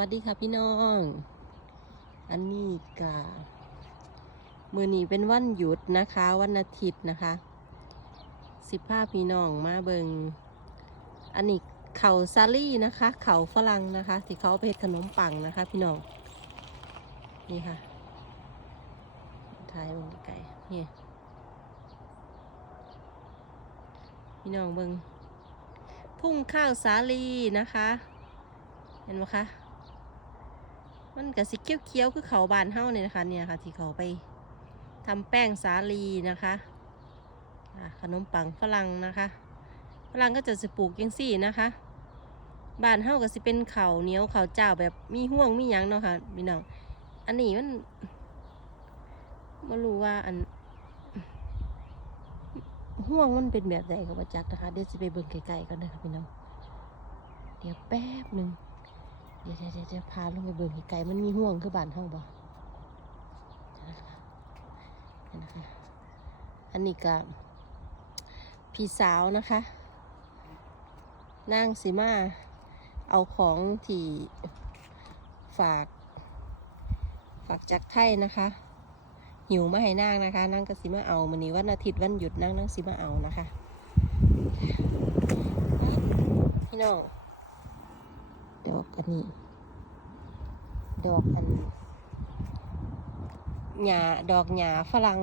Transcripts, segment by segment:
วัสดีค่ะพี่น้อง อันนี้กะมือนี้เป็นวันหยุดนะคะ วันอาทิตย์นะคะ สิบห้าพี่น้องมาเบิงอันนี้เขาซาลี่นะคะ เขาฝรั่งนะคะที่เขาไปเฮ็ดขนมปังนะคะ พี่น้อง นี่ค่ะถ่ายเบิงไกลนี่พี่น้องเบิงทุ่งข้าวสาลีนะคะ เห็นไหมคะ มันกับสีเขียวๆคือเขาบานเฮ้าเนี่ยนะคะเนี่ยค่ะ ที่เขาไปทำแป้งสาลีนะคะขนมปังฝรั่งนะคะฝรั่งก็จะสปลูกยังสี่นะคะบานเฮ้าก็สิเป็นเขาเหนียวเขาเจ้าแบบมีห่วงมีหยังเนาะค่ะพี่น้องอันนี้มันไม่รู้ว่าอันห่วงมันเป็นแบบไหนกับว่าจักนะคะเดี๋ยวจะไปเบิ่งไกลๆกันนะคะพี่น้องเดี๋ยวแป๊บหนึ่ง เดี๋ยวเดี๋ยวเดี๋ยวพาลงไปเบิ่งไกลๆมันมีห่วงคือบ้านเฮาบ่นะคะเดี๋ยวนอันนี้ก็พี่สาวนะคะ นางสีมา เอาของที่ฝากฝากจากไทยนะคะ หิวมาให้นางนะคะนางก็สิมาเอามันนี้วันอาทิตย์วันหยุดนางนางสิมาเอานะคะ พี่น้อง ดอกอันนี้ ดอกอันหญ้าดอกหญ้าฝรั่ง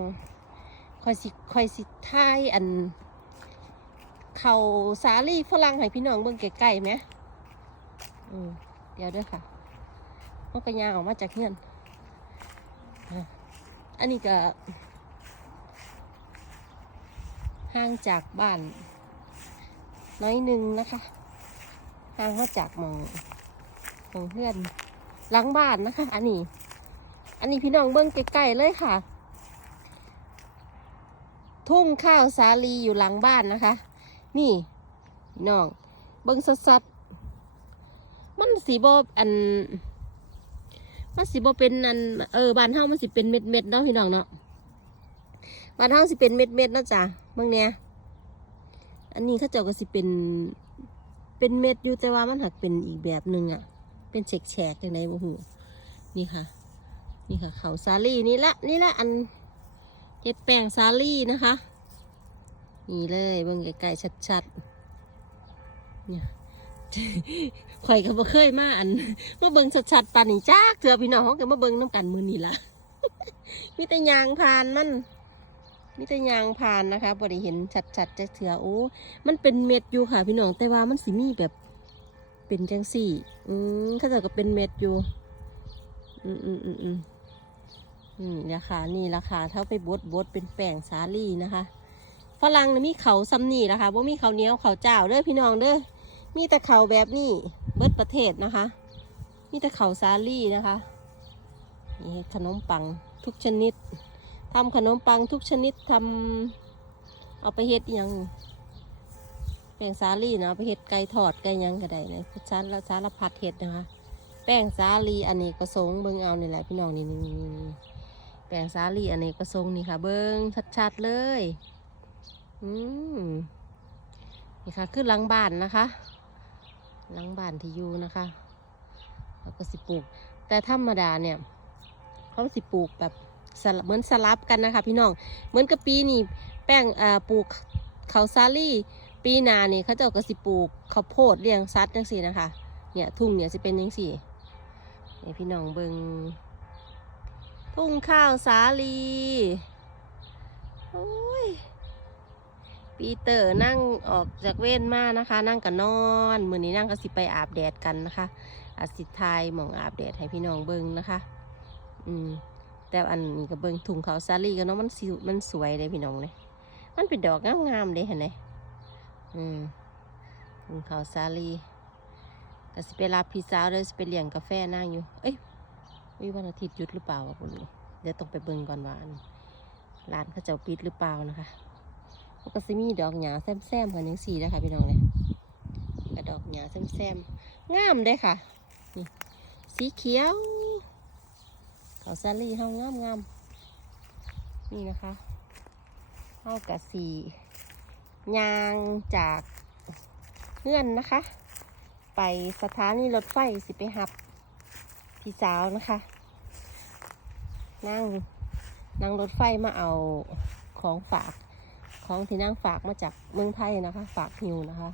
คอยสิคอยสิท้ายอัน เขาสาลี่ฝรั่งให้พี่น้องเบิ่งใกล้ๆไหมอืมเดี๋ยวด้วยค่ะมันก็ยางออกมาจากเฮือนอันนี้ก็ห่างจากบ้าน น้อยหนึ่งนะคะ ห่างมาจากมองมองเพื่อนหลังบ้านนะคะ อันนี้ อันนี้พี่น้องเบิ้งใกล้ๆเลยค่ะ ทุ่งข้าวสาลีอยู่หลังบ้านนะคะ นี่พี่น้อง เบิ้งสัดๆมันสีบอันมันสีบอเป็นอันเออบานเฮามันสิเป็นเม็ดเม็ดๆเนาะพี่น้องเนาะบานเฮาสิเป็นเม็ดเม็ดๆนะจ้ะเบิ่งเนี่ยอันนี้เขาเจ้าก็สิเป็น เป็นเม็ดอยู่แต่ว่ามันหักเป็นอีกแบบหนึ่งอะ เป็นแฉกๆอย่างไรบ่หูนี่ค่ะ นี่ค่ะเขาซาลี่นี่ละนี่ละอันเฮ็ดแป้งซาลี่นะคะ นี่เลยเบิ่งไกลๆชัดๆเนี่ยข่อยก็บ่เคยมาอันมาเบิ่งชัดๆปานนี้จ้ากเถื่อพี่น้องเขาก็มาเบิ่งน้ำกันมือนี่ละมีแต่ยางพานมัน มีแต่ยางพานนะคะบ่ได้เห็นชัดๆจักเถื่อโอ้มันเป็นเม็ดอยู่ค่ะพี่น้องแต่ว่ามันสิมีแบบเป็นจังสี่ อืมถ้าเกิดก็เป็นเม็ดอยู่ อืมอืมอืมอืมอืมราคานี่ราคาเท่าไปบดบดเป็นแป้งสาลี่นะคะฝรั่งมีเขาซ้ำนี่นะคะว่ามีเขาเนี้ยวเขาเจ้าเด้อพี่น้องเด้อมีแต่เขาแบบนี้เบิดประเทศนะคะ มีแต่เขาสาลี่นะคะนี่ขนมปังทุกชนิด ทำขนมปังทุกชนิดทำเอาไปเฮ็ดยังแป้งสาลีเนาะไปเห็ดไก่ทอดไก่ยังก็ได้เลยสารสารพัดเห็ดนะคะ แป้งสาลีอันนี้ก็ทรงเบิ้งเอานี่แหละพี่น้องนี่นี่แป้งสาลีอันนี้ก็ทรงนี่ค่ะ เบิ้งชัดๆเลยอืมนี่ค่ะคือหลังบ้านนะคะหลังบ้านที่อยู่นะคะแล้วก็สิปลูก แต่ธรรมดาเนี่ยเขาสิปลูกแบบ เหมือนสลับกันนะคะพี่น้อง เหมือนกับปีนี่แป้งปลูกเขาวสาลีปีนาเนี่ยเขาเจ้าก็สิปลูกข้าวโพดเลี้ยงสัตว์จังสี่นะคะ เนี่ยทุ่งเนี่ยสิเป็นยังสี่นี่พี่น้องเบิงทุ่งข้าวสาลีโอ้ยปีเตอร์นั่งออกจากเว้นมานะคะ นั่งกับนอนมือนี้นั่งก็สิไปอาบแดดกันนะคะอาสิทายหมองอาบแดดให้พี่น้องเบิงนะคะ อืม แต่อันนี้ก็เบิงทุ่งข้าวสาลีก็เนาะมันสิมันสวยเลยพี่น้องเลยมันเป็นดอกงามๆเลยเห็นไหมอืมถุงเขาวสาลีก็สิไปรับพี่สาวเลยสิไปเลี้ยงกาแฟนั่งอยู่ เอ้ยวิวันอาทิตย์หยุดหรือเปล่าวะคุณเดี๋ยวต้องไปเบิ่งก่อนว่าอันร้านเขาจะปิดหรือเปล่านะคะมันก็สิมีดอกหญ้าแซมๆกันยังสี่นะคะพี่น้องเนี่ยกระดอกหญ้าแซมๆงามเด้ค่ะนี่สีเขียว ขาวสาลี่เฮางามงามนี่นะคะเฮากะสียางจากเงื่อนนะคะ ไปสถานีรถไฟสิไปหับพี่สาวนะคะ นั่งนั่งรถไฟมาเอาของฝากของที่นั่งฝากมาจากเมืองไทยนะคะ ฝากหิวนะคะ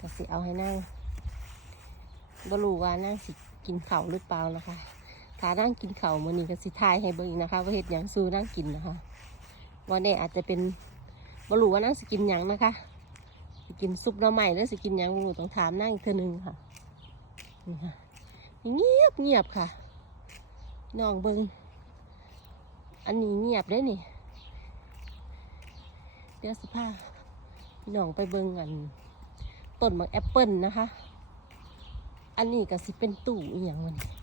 ก็สิเอาให้นั่งบรูว่านั่งสิกินเข่าหรือเปล่านะคะ ถานั่งกินเข่ามือนี้ก็สิทายให้เบิ่งนะคะ ว่าเห็ดหยังสู้นั่งกินนะคะวันนี้อาจจะเป็นบรูว่านั่งสกินหยังนะคะสกินซุปหน่อไม้หรือสิกินหยังบรูต้องถามนั่งอีกเทื่อนึงค่ะนี่ค่ะเงียบเงียบค่ะน้องเบิงอันนี้เงียบได้นี่เดี๋ยวสิพาพี่น้องไปเบิงอันต้นมะแอปเปิลนะคะ อันนี้ก็สิเป็นตู้อหย่างวันนี้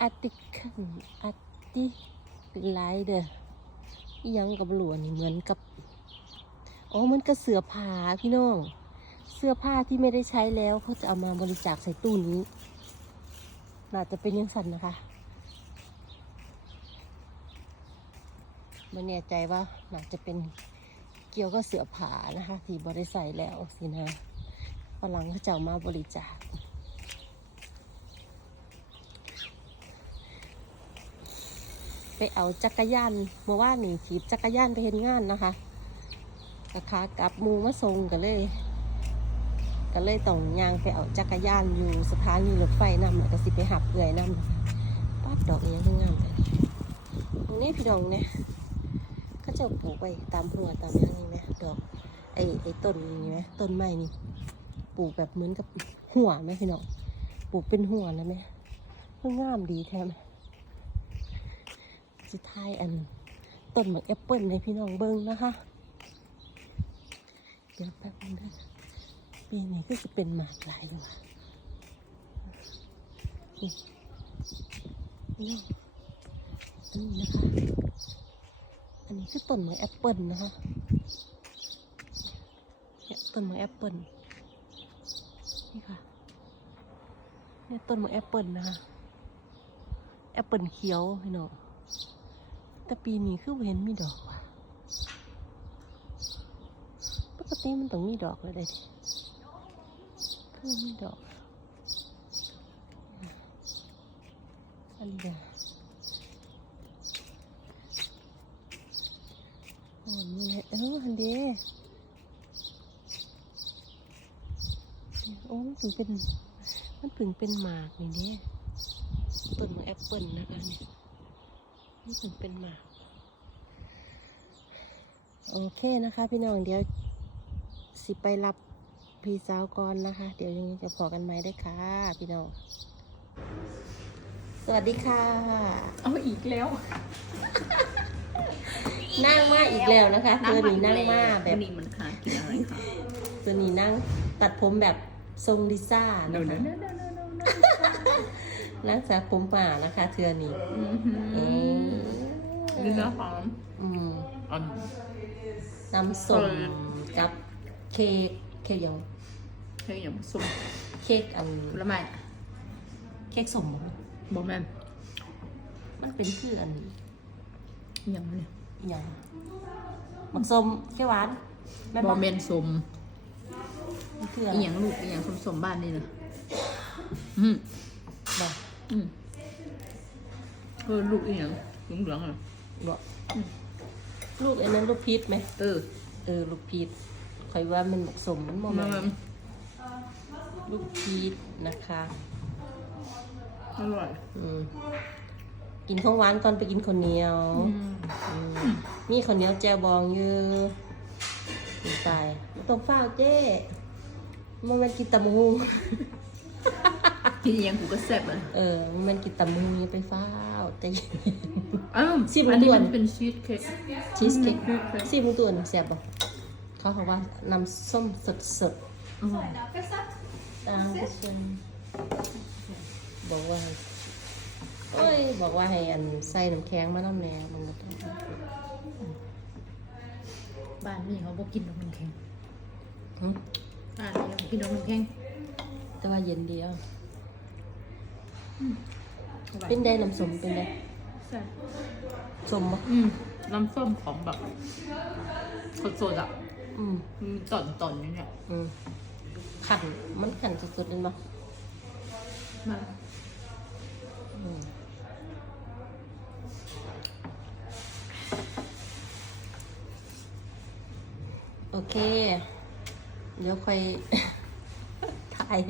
อาติคันอาติเป็นลายเด้ออหยังกับหลวนนี่เหมือนกับอ๋อมันก็เสื้อผ้าพี่น้อง เสื้อผ้าที่ไม่ได้ใช้แล้วเขาจะเอามาบริจาคใส่ตู้นี้น่าจะเป็นยังสันนะคะไม่แน่ใจว่าน่าจะเป็นเกี่ยวกับเสื้อผ้านะคะ ที่บริใส่แล้วสินะฝรั่งเขาจะเอามาบริจาค ไปเอาจักรยานเมื่อวานนี่ขี่จักรยานไปเห็นงานนะคะกะขากลับมูมาส่งกันเลย ก็เลยต้องยางไปเอาจักรยานอยู่สถานีรถไฟนำแล้วก็สิไปหับเอื่อยนำป้าดดอกเนี้ยงามเลยตรงนี้พี่ดองเนี่ยเขาเจะปลูกไว้ตามหัวตามอย่างนี้ไหมดอกไอ้ไอ้ต้นนี้ไหมต้นไม้นี่ปลูกแบบเหมือนกับหัวไหมพี่น้องปลูกเป็นหัวนะแม่ก็งามดีแท้ไหม สุดท้ายอันต้นหมากแอปเปิลให้พี่น้องเบิ้งนะคะ เดี๋ยวแป๊บนึงนะปีนี้ก็จะเป็นหมากหลายเลยว่ะนี่นี่อันนี้นะคะ อันนี้คือต้นหมากแอปเปิลนะคะเนี่ยต้นหมากแอปเปิลนี่ค่ะนี่ต้นมะแอปเปิลนะคะแอปเปิลเขียวพี่น้อง แต่ปีนี้คือเห็นมีดอกว่ะปกติมันต้องมีดอกเลยได้ดิคือบ่มีดอกอันเด้ออ๋อนี่แหละเอออันเดีโอ้มันถึงเป็น มันถึงเป็นหมากนี่เนี่ยต้นมะแอปเปิลนะคะเนี่ย นถึงเป็นหมากโอเคนะคะ พี่น้องเดี๋ยวสิไปรับพี่สาวก่อนนะคะ เดี๋ยวยังไงจะพอกันไหมได้อค่ะ พี่น้อง สวัสดีค่ะ เอาอีกแล้ว นั่งมาอีกแล้วนะคะเธอหนีนั่งมาแบบนี่มันค่ะกินอะไรคะเธอหนีนั่งตัดผมแบบทรงลิซ่าโนนะโนคะโน โนโนโนนั่งสระผมป่านะคะเธอหนีอือหืเอออเนื้อหอมอืมอ่อนน้ำส้มเออกับเค้กเค้กหยังเฮ้ยอย่างส้มเค้กอันผลไม้เค้กสมบ่บอแมนมันเป็นคืออันอย่างนี้อหย่างมักส้มเค้กหวานแม่นบบ่อแมนส้มมันคืออะอีไรหยังลูกอีหยังส้มส้มบ้านนี่นะอืมบ่ อืมเออลูกอีหยังเหลืองเหลืองๆอะบ่ลูกอันนั้นลูกพีชไหมเออเออลูกพีชคอยว่ามันมักสมมันบ่มาแม่มานลูกพีชนะคะ อร่อย อืมกินข้าวหวานก่อนไปกินข้าวเหนียวอืมอืมมีข้าวเหนียวแจวบองอยู่กินไปบ่ต้องฟ้าวเจ้มันมันกินตำมะฮุง กินอีหยังกูก็แซ่บเลยเออ มันกินตำมะฮุงอย่าไปฟ้าวแต่อ้าวชิมอันนี้ด่วน มันเป็นชีสเค้กชีสเค้กอืมซีมึงตัวหนึงแซ่บบ่เขาบอกว่าน้ำส้มสดสดอืม ๆตามที่เชิญบอกว่าเอ้ยบอกว่าให้อันใส่น้ำแข็งมาน้ำแหน่มันก็ต้องบ้านนี่เขาบอกกินนมแข็งหึบ้านนี่เขากินนมแข็งแต่ว่าเย็นดีอะ เป็นได้น้ำส้มเป็นได้ใช่ส้มบ่อืมน้ำส้มของแบบสดๆอะอืมอืมตอนตอนๆนี่เนี่ยอืมขันมันขันสดๆเลยบ่มาโอเค เดี๋ยวค่อยถ่าย